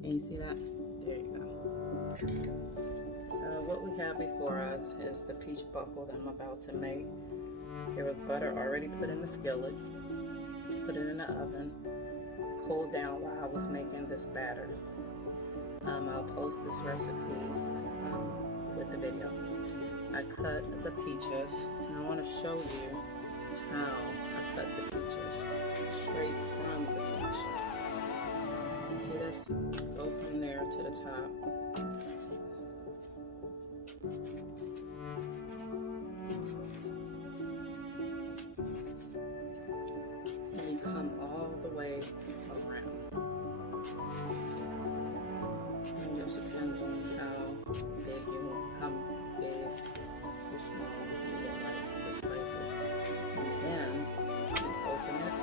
Can you see that? There you go. So what we have before us is the peach buckle that I'm about to make. There was butter already put in the skillet. Put it in the oven. Cooled down while I was making this batter. I'll post this recipe with the video. I cut the peaches, and I want to show you how I cut the peaches straight from the peach. See this? Go from there to the top. And you come all the way around. It just depends on how big or small you would like the slices. And then you open it,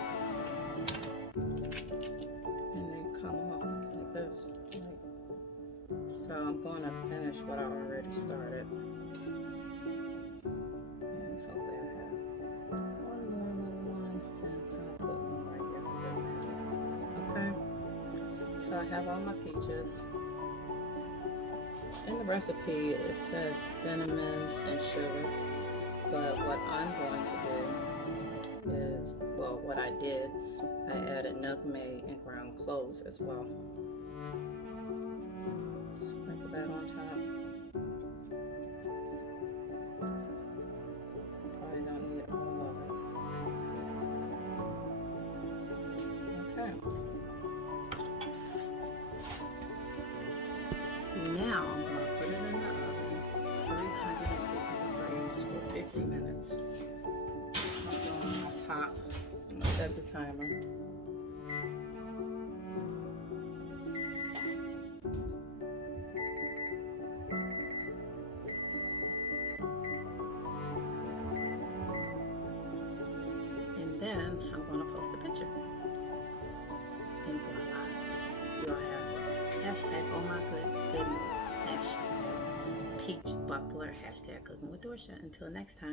and they come off like this. So I'm going to finish what I already started. And hopefully I have one more little one, and I'll put one right here for the Okay, so I have all my peaches. In the recipe it says cinnamon and sugar, but what I'm going to do is, well, what I did, I added nutmeg and ground cloves as well. Sprinkle that on top. Probably don't need all of it. Okay. Now I'm going to put it in the oven, 350 degrees for 50 minutes. I'll go on the top. I'm going to set the timer. And then I'm going to post the picture. And voila, you'll have hashtag oh my goodness, hashtag peach buckler, hashtag cooking with Dorsha. Until next time.